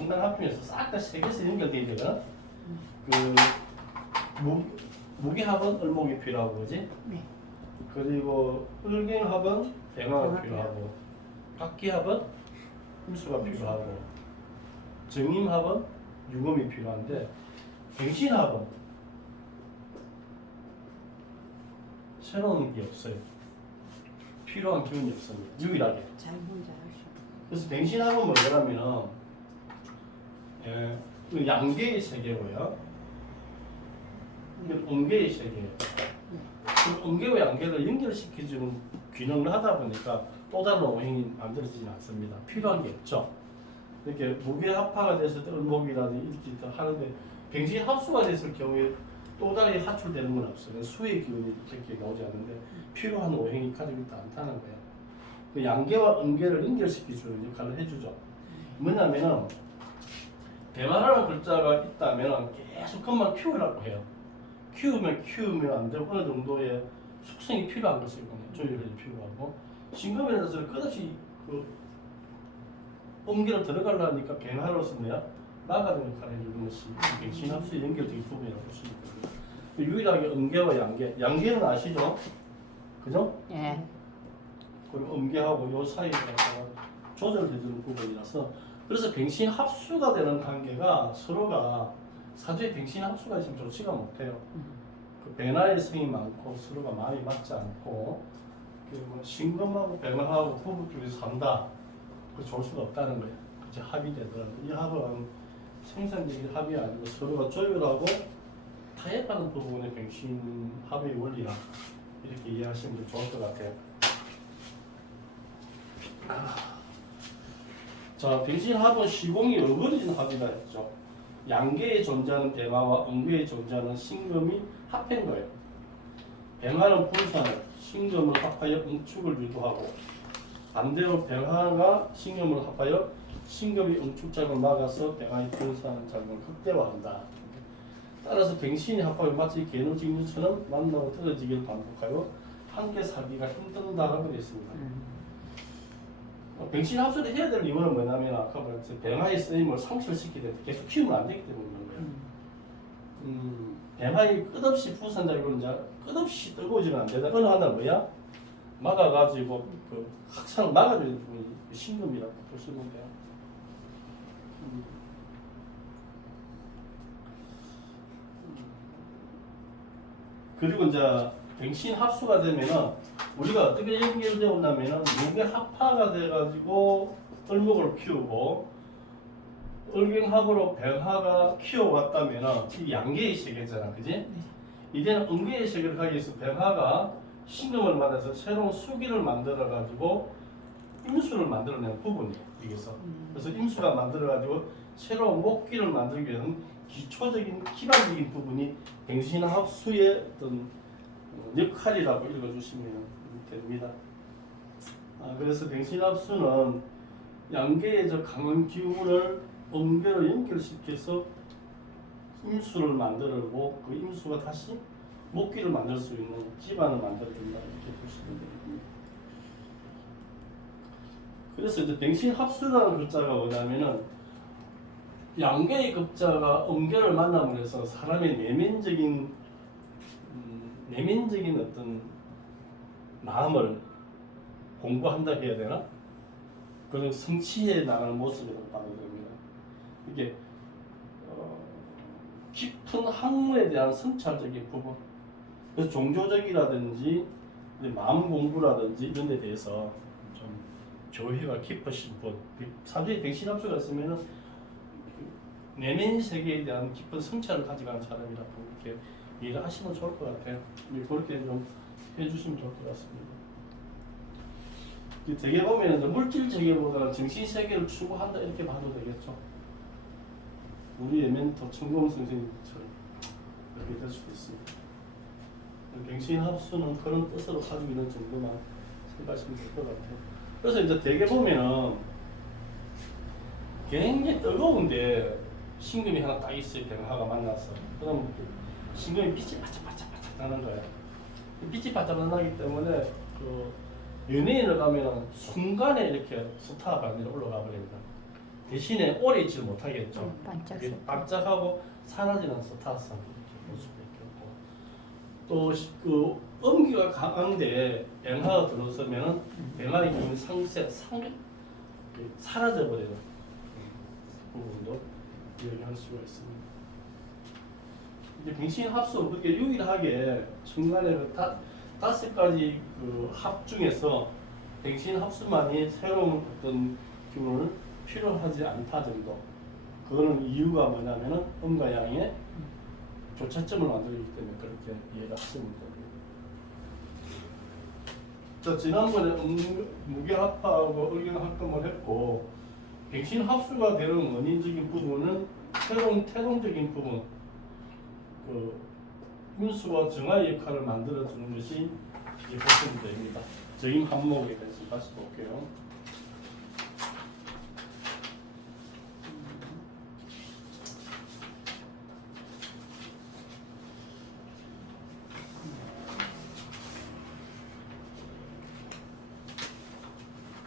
성단 합치면서 싹 다세 개서 연결되어 되거든. 그 무, 무기합은 을목이 필요하고 그지? 네. 그리고 백화가 백화가 필요하고 각기합은 임수가 필요하고 정임합은 유금이 필요한데 갱신합은 새로운 게 없어요. 필요한 기운이 없습니다. 유일하게. 잘 혼자 하시고. 그래서 뱅신합은 뭐냐면 예, 그 양계의 세계고요. 이건 음계의 세계예요. 그 음계와 양계를 연결시켜주는 균형을 하다 보니까 또 다른 오행이 만들어지지 않습니다. 필요한 게 없죠. 이렇게 무게 합파가 됐을 때 을목이라든지 이렇게 더 하는데 뱅신 합수가 됐을 경우에 또 다른 하출되는 건 없어요. 수의 기운이 그렇게 나오지 않는데 필요한 오행이 가지고 있지 않다는 거예요. 그 양계와 음계를 연결시켜주는 역할을 해주죠. 뭐냐면은 대화라는 글자가 있다면 계속 그것만 키우라고 해요. 키우면 키우면 안 되고 어느 정도의 숙성이 필요한 것이거든요. 조율이 필요하고 신금에서 끝없이 그 음계로 들어가려니까 변화로서 내가 나가는 역할을 해주는 것이 신합수에 연결된 부분이라고 보시면 됩니다. 그 유일하게 음계와 양계, 양계는 아시죠? 그죠? 예. 그리고 음계하고 요 사이에다가 조절해주는 부분이라서 그래서 뱅신 합수가 되는 관계가 서로가 사주에 뱅신 합수가 있으면 좋지가 못해요. 그 배나의 성이 많고 서로가 마음이 맞지 않고 그뭐 신금하고 배나하고 부부끼리 산다. 그 좋을 수가 없다는 거예요. 그치 합의되더라도 이 합은 생산적인 합이 아니고 서로가 조율하고 타협하는 부분의 뱅신 합의 원리라 이렇게 이해하시면 좋을 것 같아요. 자, 빙신합은 시공이 어그러진 합이라 했죠. 양계에 존재하는 배마와 음계에 존재하는 신금이 합한 거예요. 배마는 분산을, 신금을 합하여 응축을 유도하고 반대로 배마가 신금을 합하여 신금이 응축작을 막아서 배마의 분산하는 작용을 극대화한다. 따라서 뱅신이 합하여 마치 개노직류처럼 만나고 떨어지기를 반복하여 함께 살기가 힘든다라고 했습니다. 어, 백신 합수를 해야 될 이유는 뭐냐면 아까 말했듯이 병아의 쓰임을 상실시키되 계속 키우면 안 되기 때문인 거예요. 음, 병아의 끝없이 부산작용을 이제 끝없이 뜨거워지면 안 되다. 어느 하나 뭐야? 막아가지고 그 확산을 막아주는 부분이 그 신금이라고 보시면 돼요. 음. 그리고 이제 백신 합수가 되면은 우리가 어떻게 연결되어 온다면은 요게 합파가 돼가지고 을목을 키우고 을경합으로 병화가 키워왔다면은 이 양계의 세계잖아, 그지? 이제는 음계의 세계를 가기 위해서 병화가 신금을 받아서 새로운 수기를 만들어 가지고 임수를 만들어내는 부분이에요, 여기서. 그래서 임수가 만들어 가지고 새로운 목기를 만들기 위한 기초적인 기반적인 부분이 뱅신합수의 어떤 역할이라고 읽어주시면 됩니다. 아, 그래서 뱅신합수는 양계의 저 강한 기운을 음계로 연결시켜서 임수를 만들고 그 임수가 다시 목기를 만들 수 있는 기반을 만들어준다 이렇게 보시면 됩니다. 그래서 이제 뱅신합수라는 글자가 뭐냐면은 양계의 급자가 음계를 만남으로 해서 사람의 내면적인 음, 내면적인 어떤 마음을 공부한다 해야 되나? 그런 성취해 나가는 모습이라고 봐도 됩니다. 이게 어, 깊은 학문에 대한 성찰적인 부분, 그래서 종교적이라든지 마음 공부라든지 이런 데 대해서 좀 교회가 깊으신 분, 사주에 백신합수가 있으면은 내면 세계에 대한 깊은 성찰을 가져가는 사람이라고 이렇게 이해를 하시면 좋을 것 같아요. 네, 그렇게 좀 해주시면 좋을 것 같습니다. 되게 보면 물질 세계보다는 정신 세계를 추구한다 이렇게 봐도 되겠죠. 우리의 멘토 청동 선생님처럼 이렇게 될 수도 있습니다. 갱신 합수는 그런 뜻으로 가지고 있는 정도만 생각하시면 될 것 같아요. 그래서 이제 되게 보면은 굉장히 뜨거운데 신금이 하나 딱 있어요. 병화가 만나서. 그럼 신금이 빛이 바짝바짝바짝 나는 거예요. 빛이 바짝 나기 때문에 그 연예인을 가면 순간에 이렇게 스타가 아니라 올라가 버립니다. 대신에 오래 있지 못하겠죠. 음, 반짝 이게 반짝하고 사라지는 스타성 이렇게 볼 있겠고 또그 음기가 강한데 뱅하가 들어서면은 뱅하의 기운 상세 상그 사라져 버리는 부분도 이야기할 수가 있습니다. 이제 빙신 합수 그렇게 유일하게 중간에 그 다, 다섯 가지 그 합 중에서 빙신 합수만이 새로운 어떤 기운을 필요하지 않다 정도. 그거는 이유가 뭐냐면은 음과 양의 조차점을 만들기 때문에 그렇게 이해가 됩니다. 자 지난번에 음, 무게합하고 의견합금을 했고 백신 합수가 되는 원인적인 부분은 태동 태동적인 부분 그 인수와 정화의 역할을 만들어 주는 것이 이 보시면 됩니다. 저임 항목에 대해서 다시 볼게요.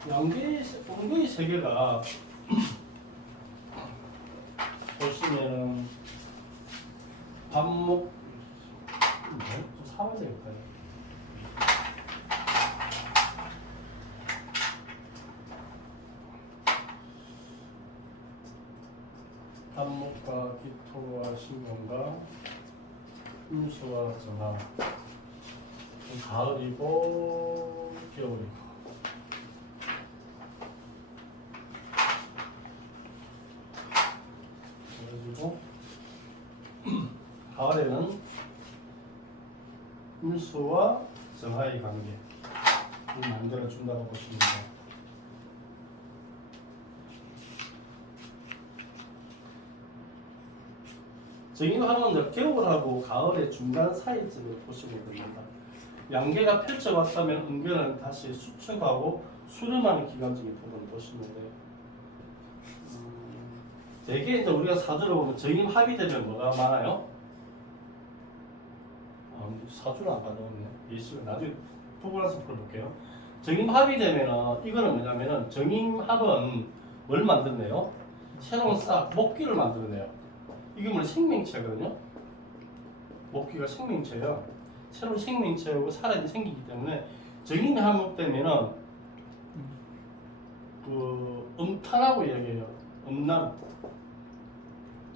양계의 세- 엉덩이 세 개가 보시면은 반목 뭐? 좀 사와야 될까요? 반목과 기토와 신경과 음수와 정화 가을이고 겨울이고 그래가지고 가을에는 일수와 정화의 관계를 만들어 준다고 보시면 돼요. 정인화는 겨울하고 가을의 중간 사이쯤을 보시면 됩니다. 양계가 펼쳐왔다면 은근은 다시 수축하고 수렴하는 기간적인 부분을 보시면 돼요. 음, 대개 이제 우리가 사주를 보면 정임 합의되면 뭐가 많아요? 아, 사주를 안 가져왔네. 예시를 나중에 나서 풀어볼게요. 정임 합의되면은 이거는 뭐냐면은 정임 합은 뭘 만드네요? 새로운 싹 목기를 만드네요. 이게 뭐 생명체거든요. 목기가 생명체예요. 새로운 생명체고 살아있는 생기기 때문에 정임이 한목되면은 그 음탄하고 이야기해요. 음란.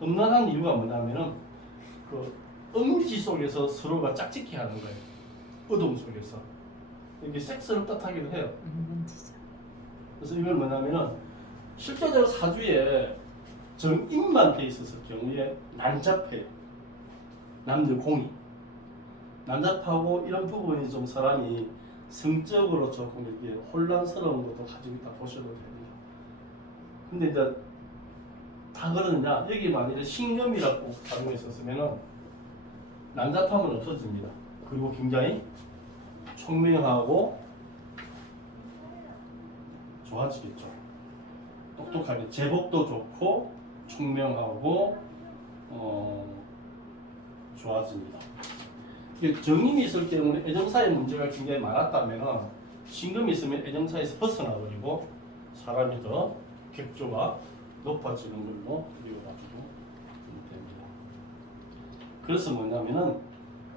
음란한 이유가 뭐냐면은 그 음지 속에서 서로가 짝짓기 하는 거예요. 어둠 속에서. 이게 섹스를 뜻하기도 해요. 그래서 이걸 뭐냐면은 실제적으로 사주에 정인만 돼 있었을 경우에 난잡해. 남들 공이. 난잡하고 이런 부분이 좀 사람이 성적으로 조금 이렇게 혼란스러운 것도 가지고 있다 보셔도 됩니다. 근데 이제 다 그러느냐? 여기 만약에 신금이라고 가지고 있었으면은 난잡함은 없어집니다. 그리고 굉장히 총명하고 좋아지겠죠. 똑똑하게 제복도 좋고 총명하고 어, 좋아집니다. 정임이 있을 때문에 애정사의 문제가 굉장히 많았다면 신금이 있으면 애정사에서 벗어나버리고 사람이 더 객조가 높아지는 걸로 이어가지고 됩니다. 그래서 뭐냐면은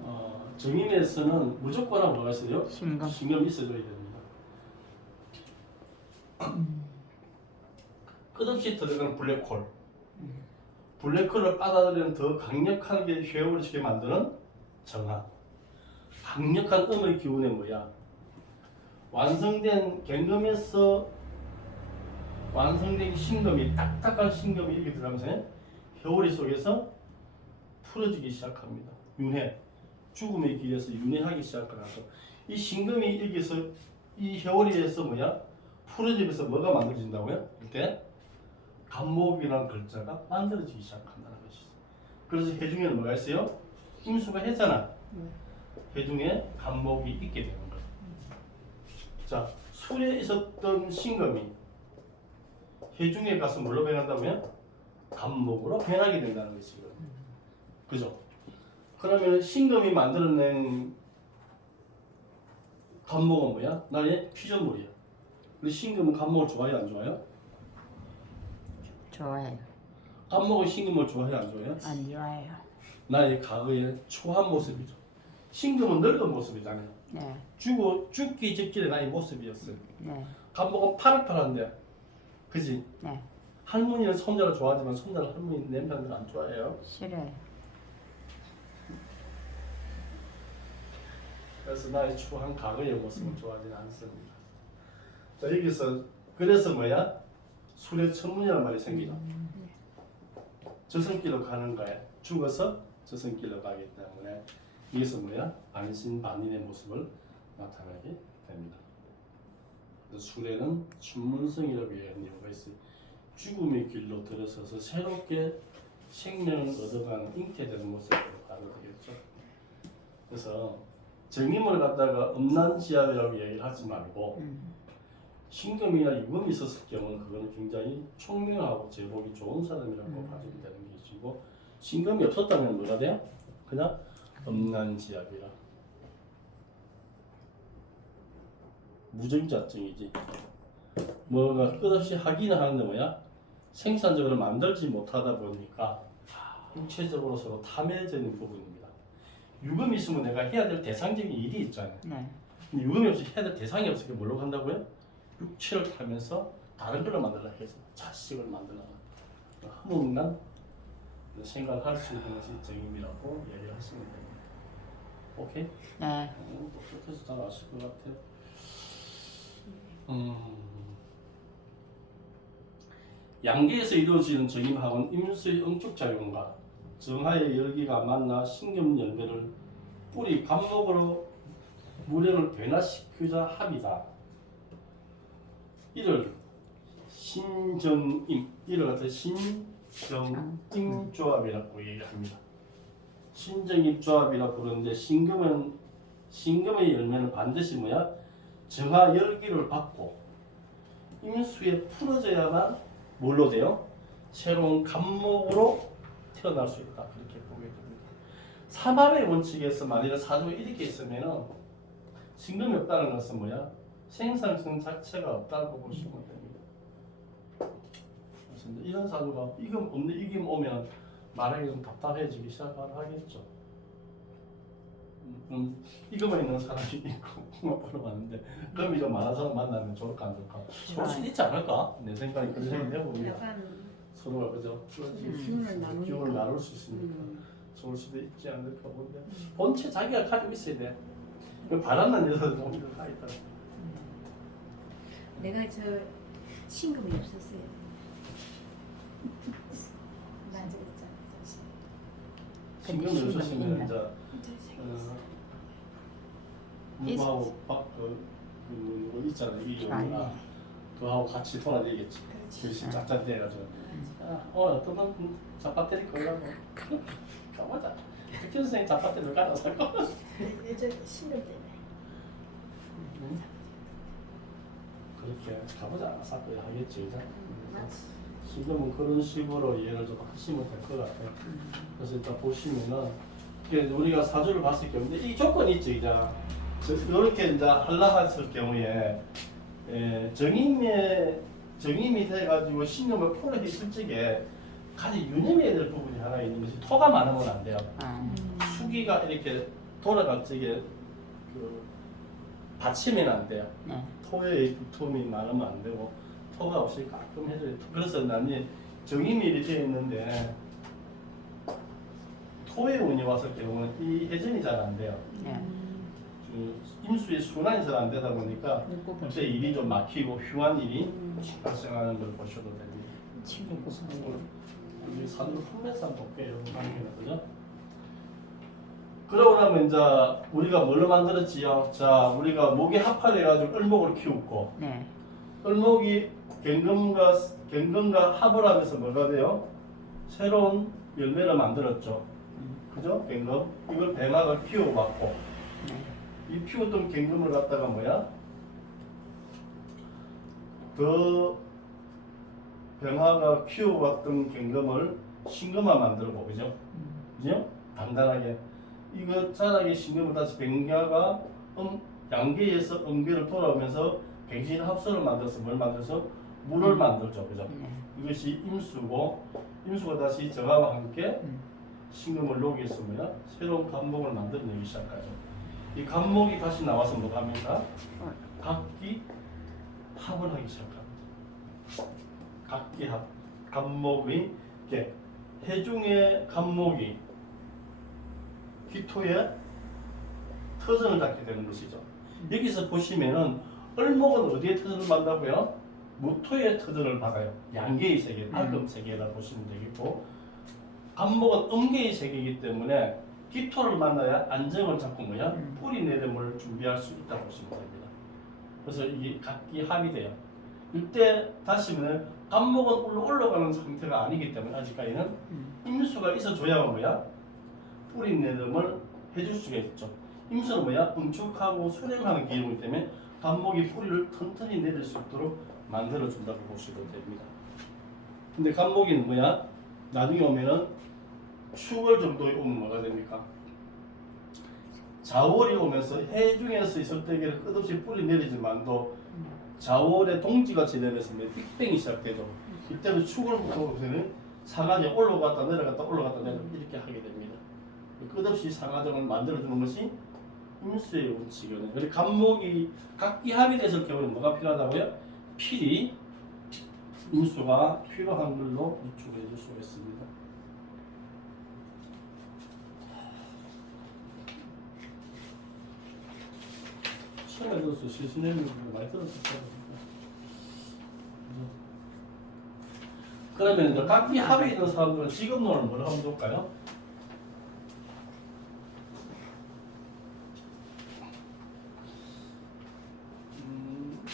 어, 정임에서는 무조건 뭐가 있어요? 신금. 신경이 있어줘야 됩니다. 끝없이 들어가는 블랙홀. 블랙홀을 빨아들이는 더 강력하게 회오를 시게 만드는 정화. 강력한 음의 기운의 뭐야? 완성된 갱금에서 완성된 신금이 딱딱한 신금이 이렇게 들어가면서 회오리 속에서 풀어지기 시작합니다. 윤회. 죽음의 길에서 윤회하기 시작하고 이 신금이 여기서 이 회오리에서 뭐야? 풀어지면서 뭐가 만들어진다고요? 이때 간목이라는 글자가 만들어지기 시작한다는 것이죠. 그래서 해중에는 뭐가 있어요? 임수가 했잖아. 해중에 간목이 있게 되는 거예요. 자, 술에 있었던 신금이 해중에 가서 뭘로 변한다면? 간목으로 변하게 된다는 것이죠. 그죠? 그러면 신금이 만들어낸 간목은 뭐야? 나의 피조물이야. 근데 신금은 간목을 좋아해요, 안 좋아해요? 좋아해요. 깜먹은 신금을 좋아해 안 좋아해요? 안 좋아해요. 나의 과거의 초한 모습이죠. 신금은 늙은 모습이잖아요. 네, 죽어 죽기 직전에 나의 모습이었어요. 네, 깜먹은 파릇파릇한데, 그지? 네. 할머니는 손자를 좋아하지만 손자는 할머니 냄새를 안 좋아해요. 싫어요. 그래서 나의 추한 과거의 모습을 좋아하지는 않습니다. 자 여기서 그래서 뭐야? 술의 천문이라는 말이 생기죠. 저승길로 가는 거야. 죽어서 저승길로 가기 때문에 여기서 뭐야? 안신반인의 모습을 나타나게 됩니다. 술에는 천문성이라고 얘기하는 이유가 있어요. 죽음의 길로 들어서서 새롭게 생명을 얻어가는 잉태되는 모습으로 가게 되겠죠. 그래서 정임을 갖다가 음란지압이라고 얘기를 하지 말고 음, 신금이나 유금이 있었을 경우는 그거는 굉장히 총명하고 제복이 좋은 사람이라고 음. 봐주면 되는 것이고 신금이 없었다면 뭐가 돼요? 그냥 음란지압이라 무정자증이지 뭐가 끝없이 하기는 하는데 뭐야 생산적으로 만들지 못하다 보니까 육체적으로 서로 탐해지는 부분입니다 유금이 있으면 내가 해야 될 대상적인 일이 있잖아요 네, 유금이 없이 해야 될 대상이 없으니까 뭘로 간다고요? 육체를 타면서 다른 걸 만들라 해서 자식을 만들라 허무난 생각을 할 수 있는 것이 정임이라고 얘기를 하시면 됩니다. 오케이? 네, 음, 그래서 잘 아실 것 같아요. 음, 양계에서 이루어지는 정임학은 임수의 응축 작용과 정하의 열기가 만나 신경 열매를 뿌리 감목으로 무령을 변화시키자 합이다. 이를 신정임 이를 갖다 신정임 조합이라고 얘기합니다. 신정임 조합이라 부르는데 신금은 신금의 열매는 반드시 뭐야? 정화 열기를 받고 임수에 풀어져야만 뭘로 돼요? 새로운 감목으로 태어날 수 있다 그렇게 보게 됩니다. 삼합의 원칙에서 만일에 사주가 이렇게 있으면은 신금이 없다는 것은 뭐야? 생산성 자체가 없다고 보시면 됩니다. 이제 이런 사주가 이금 없는 이금 오면 말하기 좀 답답해지기 시작하겠죠. 음, 음, 이거만 있는 사람이 있고 뭐 보러 왔는데 그럼 이거 많은 사람 만나면 좋을까 안 좋을까? 좋을 수 있지 않을까? 내 생각이 그런 생각이 해보면 약간 서로가 그죠? 기운을 나누니까. 기운을 나눌 수 있으니까 음. 좋을 수도 있지 않을까 본데 본체 자기가 가지고 있어야 돼. 그 바람난 여자도 오히려 다 있다. 내가 저 신금이 없었어요. 신경 근데 없으시면 이제 어, 누구하고 박그 그 누구 있잖아 이 아니. 영화 그하고 같이 돌아다니겠지. 글씨 짭짭대가지고 아, 어놈 잡아때릴 거라고 가보자. 선생님 잡아때릴 가라 살거. 저 신금 때문에. 그렇게 가보자 사건 하겠지, 그죠? 지금은 그런 식으로 이해를 좀 하시면 될 것 같아요. 그래서 일단 보시면은 이게 우리가 사주를 봤을 경우인데 이 조건이 있죠, 이제 이렇게 이제 할라 했을 경우에 에, 정임에 정임이 돼가지고 신념을 풀어 있을 적에 가장 유념해야 될 부분이 하나 있는 것이 토가 많으면 안 돼요. 아, 수기가 이렇게 돌아갈 적에 그 받치면 안 돼요. 네, 토의 두툼이 많으면 안 되고 토가 없이 깔끔해져야 돼. 그래서 나는 정임이 이렇게 있는데 토의 운이 왔을 경우는 이 회전이 잘 안 돼요. 네. 그 임수의 순환이 잘 안 되다 보니까 그때 일이 좀 막히고 흉한 일이 발생하는 걸 보셔도 됩니다. 우리 산으로 풍매산 볼게요. 그죠? 그러고 나면 이제 우리가 뭘로 만들었지요? 자, 우리가 목에 합할해가지고 을목을 키우고 네, 을목이 경금과 경금과 합을 하면서 뭐가 돼요? 새로운 열매를 만들었죠. 그죠? 경금 이걸 뱀학을 키워봤고 네, 이 피웠던 경금을 갖다가 뭐야? 그 병화가 키워왔던 경금을 신금화 만들고 그죠? 그죠? 단단하게 이거 자라게 신금을 다시 병화가 음, 양계에서 음계를 돌아오면서 백신 합소를 만들어서 뭘 만들어서 물을 만들죠 그죠? 네. 이것이 임수고 임수가 다시 정화와 함께 음. 신금을 뭐야 새로운 간목을 만들어내기 시작하죠. 이 간목이 다시 나와서 뭐가 합니까? 각기 합을 하기 시작합니다. 각기 합 간목이 이렇게 해중의 간목이 기토의 터전을 갖게 되는 것이죠. 여기서 보시면은 을목은 어디에 터전을 받다고요? 무토의 터전을 받아요. 양계의 세계, 밝음 세계라고 보시면 되겠고 간목은 음계의 세계이기 때문에 기토를 만나야 안정을 잡고 뭐야 음. 뿌리 내림을 준비할 수 있다고 보시면 됩니다. 그래서 이게 각기 합이 돼요. 이때 다시 보면 간목은 올라- 올라가는 상태가 아니기 때문에 아직까지는 음. 임수가 있어줘야 뭐야 뿌리 내림을 해줄 수가 있죠. 임수는 뭐야 응축하고 수렴하는 기능이기 때문에 간목이 뿌리를 튼튼히 내릴 수 있도록 만들어준다고 보시면 됩니다. 근데 간목이는 뭐야 나중에 오면은 축월 정도에 오면 뭐가 됩니까? 자월이 오면서 해중에서 있을 때에는 끝없이 뿌리 내리지만도 자월의 동지가 지내면서 빅뱅이 시작되죠. 이때는 축월부터 보면 상하이 올라갔다 내려갔다 올라갔다 내려갔다 이렇게 하게 됩니다. 끝없이 상하정을 만들어주는 것이 임수의 원칙이거든요. 그리고 간목이 각기 합이 됐을 경우에 뭐가 필요하다고요? 필이 임수가 필요한 걸로 유축해 줄 수가 있습니다. 처음에 들어서 실수내는 거 많이 들었을 거예요. 그러면 각기 합이 있는 사람들은 직업론을 뭘 하면 좋을까요?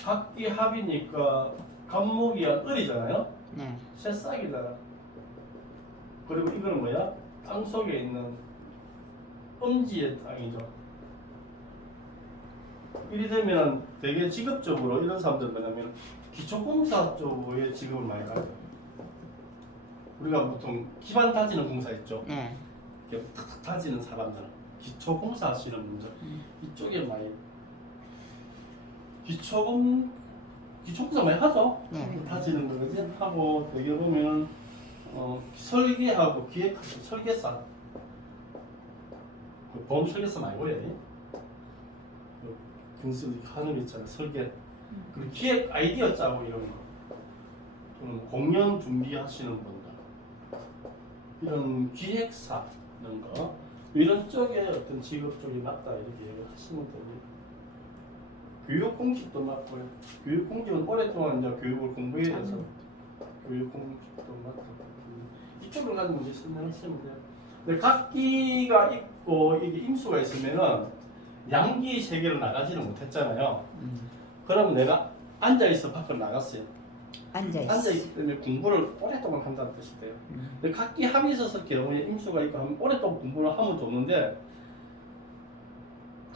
음, 각기 합이니까 간목이야 을이잖아요. 네. 새싹이잖아. 그리고 이거는 뭐야? 땅 속에 있는 음지의 땅이죠. 이리 되면 되게 직업적으로 이런 사람들은 뭐냐면 기초공사 쪽에 직업을 많이 가요. 우리가 보통 기반 다지는 공사 있죠. 네. 이렇게 탁탁 다지는 사람들은 기초공사 하시는 분들 음. 이쪽에 많이 기초공 기초공사 많이 하죠. 네. 다지는 거 그지 하고 되게 보면 어, 설계하고 기획 설계사 그 보험 설계사 말고 해. 그 금슬 하는 거 있잖아 설계 그리고 기획 아이디어 짜고 이런 거 또는 공연 준비하시는 분들 이런 기획사 이런 거 이런 쪽에 어떤 직업 쪽이 맞다 이렇게 하시면 됩니다. 교육 공식도 맞고요. 교육 공식은 오랫동안 이제 교육을 공부해야 돼서 교육 공식도 맞고 이쪽으로 가지고 이제 설명하시면 돼요. 근데 각기가 있고 이게 임수가 있으면은 양기 세계로 나가지는 못했잖아요. 음. 그러면 내가 앉아 있어 밖으로 나갔어요. 앉아 있어. 앉아 있기 때문에 공부를 오랫동안 한다는 뜻이 돼요. 음. 근데 각기 합이 있어서 경우에 임수가 있고 하면 오랫동안 공부를 하면 좋는데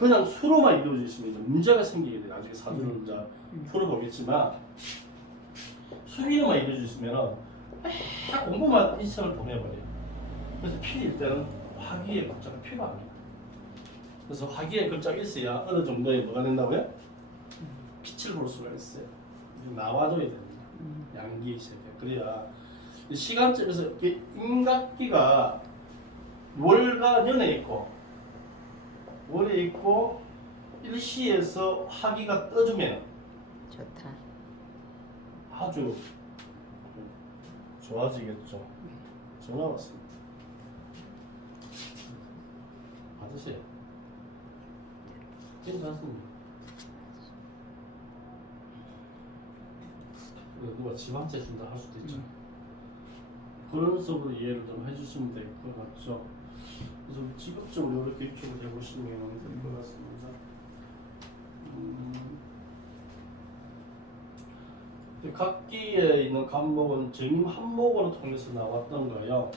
그냥 수로만 이루어져 있으면 이제 문제가 생기게 돼요. 나중에 사주를 이제 음. 풀어보겠지만 수기로만 이루어져 있으면 딱 공부만 일생을 보내버려요. 그래서 필일 때는 화기의 글자가 필요합니다. 그래서 화기의 글자가 있어야 어느 정도의 뭐가 된다고요? 빛을 볼 수가 있어요. 나와줘야 됩니다. 음. 양기 세계 그래야 이 시간점에서 이 임각기가 월과 년에 있고 월에 있고 일시에서 화기가 떠주면 좋다. 아주 좋아지겠죠. 전화 왔습니다. 받으세요. 괜찮습니다. 누가 지방세 준다 할 수도 있죠. 음. 그런 식으로 이해를 좀 해주시면 될 것 같죠. 그래서 직업적으로 이렇게 이쪽을 해보시면 될것 같습니다. 음, 각기에 있는 간목은 정임 한목으로 통해서 나왔던 거예요.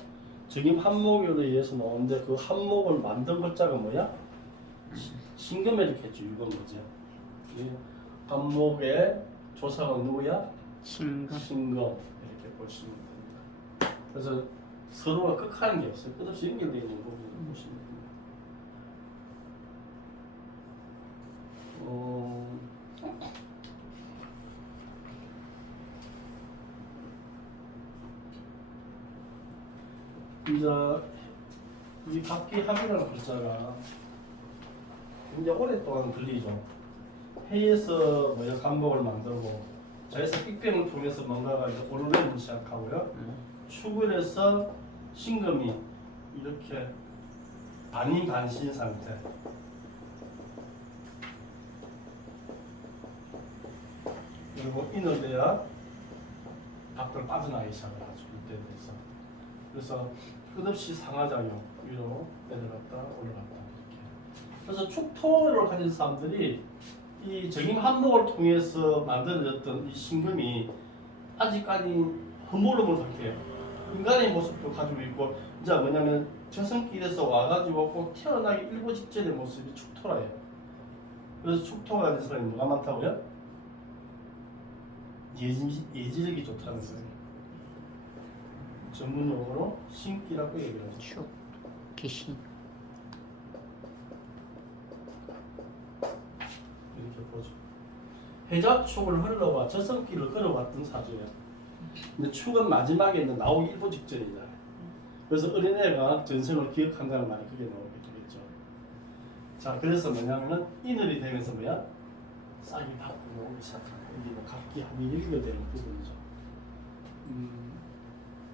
정임 한목으로 의해서 나오는데 그 한목을 만든 글자가 뭐야? 시- 신금에 이렇게 했죠. 이건? 이 한목의 조상은 누구야? 신금. 신금 이렇게 보시면 됩니다. 그래서 서로가 극하는 게 없어요. 끝없이 연결되어 있는 부분을 보시면 됩니다. 어, 이제 이 각기 합이라는 글자가 굉장히 오랫동안 들리죠. 해에서 뭐야 간목을 만들고 자에서 빅뱅을 통해서 뭔가가 이제 오르내리기 시작하고요. 축을 해서 신금이 이렇게 반인 반신 상태. 그리고 돼야 밖으로 빠져나가기 하죠. 이때 돼서. 그래서 끝없이 상하작용 위로 내려갔다 올라갔다 이렇게. 그래서 축토를 가진 사람들이 이 정임 한목을 통해서 만들어졌던 이 신금이 아직까지 흐물흐물하게 인간의 모습도 가지고 있고 이제 뭐냐면 저승길에서 와가지고 꼭 태어나기 일보 직전의 모습이 축토라예요. 그래서 축토가 가진 사람이 뭐가 많다고요? 예지, 예지력이 좋다는 거예요. 전문 용어로 신기라고 얘기를 하죠. 축 귀신 이렇게 보죠. 해자축을 흘러와 저승길을 걸어왔던 사주예요. 근데 축은 마지막에 있는 나오기 일보 직전이잖아요. 그래서 어린애가 전생을 기억한다는 말이 그게 나오게 되겠죠. 자, 그래서 뭐냐면은 인을이 되면서 뭐야? 싹이 밖으로 오기 시작하는 각기 합이 연결되는 부분이죠. 음,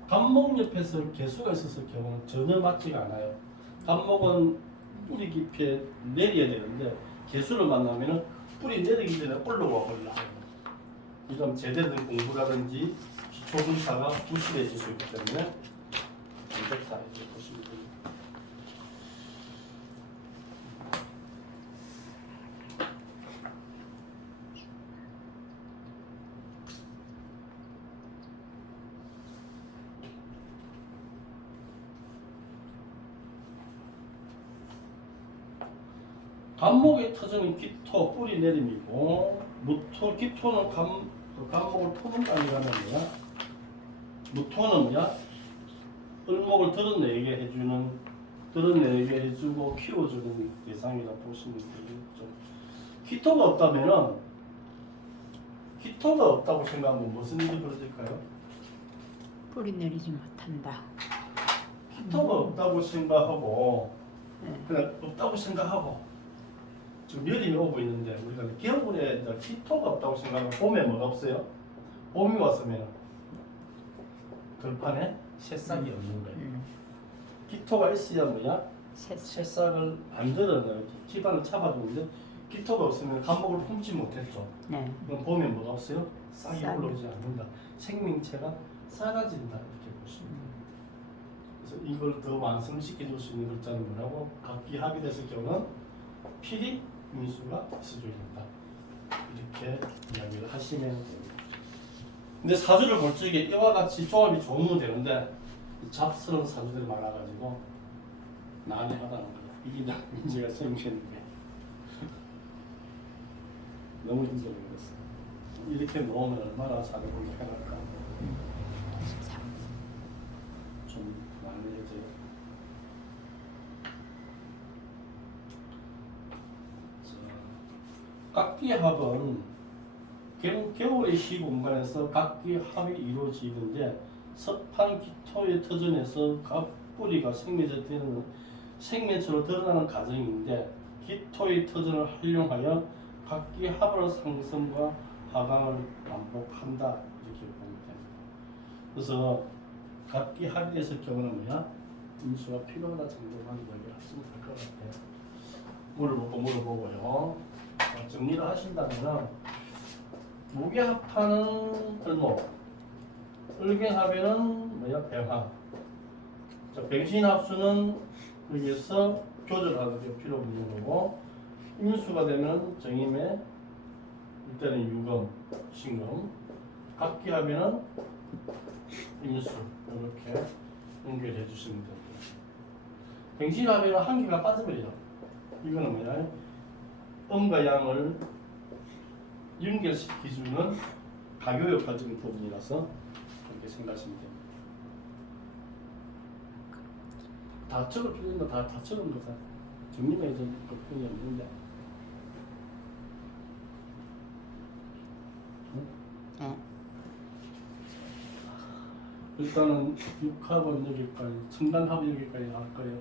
간목 옆에서 개수가 있었을 경우는 전혀 맞지가 않아요. 간목은 뿌리 깊이에 내려야 되는데 개수를 만나면은 뿌리 내리기 전에 올라와 해요. 이건 제대로 된 공부라든지 분사가 부실해질 수 있기 때문에 이렇다 이렇게 보시면 됩니다. 감목의 터전은 기토 뿌리 내림이고 무토 기토는 감 그 감목을 푸는 단위라는 뭐야? 무토는 뭐야? 을목을 드러내게 해주는 드러내게 해주고 키워주는 대상이라 보시면 되겠죠. 기토가 없다면은 기토가 없다고 생각하면 무슨 일이 벌어질까요? 뿌리 내리지 못한다 기토가 없다고 생각하고 네. 그냥 없다고 생각하고 지금 여름이 오고 있는데 우리가 겨울에 기토가 없다고 생각하면 봄에 뭐가 없어요? 봄이 왔으면 들판에 새싹이 없는 거예요. 음. 기토가 있어야 뭐야? 새 새싹을 만들어내요. 기반을 잡아주는데 기토가 없으면 감목을 품지 못했죠. 네. 그럼 봄에 뭐가 없어요? 싹이 싹이. 올라오지 않는다. 생명체가 사라진다 이렇게 보시면 돼요. 그래서 이걸 더 완성시켜 줄 수 있는 글자는 뭐라고? 각기 합의됐을 경우는 필히 민수가 있어줘야겠다. 이렇게 이야기를 하시면 됩니다. 근데 사주를 볼 적에 이와 같이 조합이 좋으면 되는데 이 잡스러운 사주들이 많아가지고 난해하다는 거예요. 이게 다 문제가 생기는데 너무 그랬어요. 이렇게 놓으면 얼마나 잘을 공격해갈까 좀 난해해져요. 자, 각기합은 겨- 겨울의 시 공간에서 각기 합이 이루어지는데 섭한 기토의 터전에서 각 뿌리가 생매체 되는 생매체로 드러나는 과정인데 기토의 터전을 활용하여 각기 합을 상승과 하강을 반복한다 이렇게 보면 됩니다. 그래서 각기 합의됐을 경우는 뭐야? 인수가 필요하다 정도만 얘기하시면 될 것 같아요. 물어보고 물어보고요. 자, 정리를 하신다면은 무게합하는 을목, 을갱합에는 뭐야 병합. 자, 병신합수는 여기서 조절하는 게 필요 없는 거고 인수가 되면 정임에 이때는 유금, 신금, 각기합에는 인수 이렇게 연결해 주시면 됩니다. 병신합에는 한 개가 빠져버리죠. 이거는 뭐냐? 음과 양을 연결시켜주는 가교 역할적인 부분이라서 그렇게 생각하시면 됩니다. 다처럼 필요한다. 다 다처럼 거다. 정리가 이제 걱정이 없는데. 네. 일단은 6합은 여기까지, 청단합은 여기까지 갈 거예요.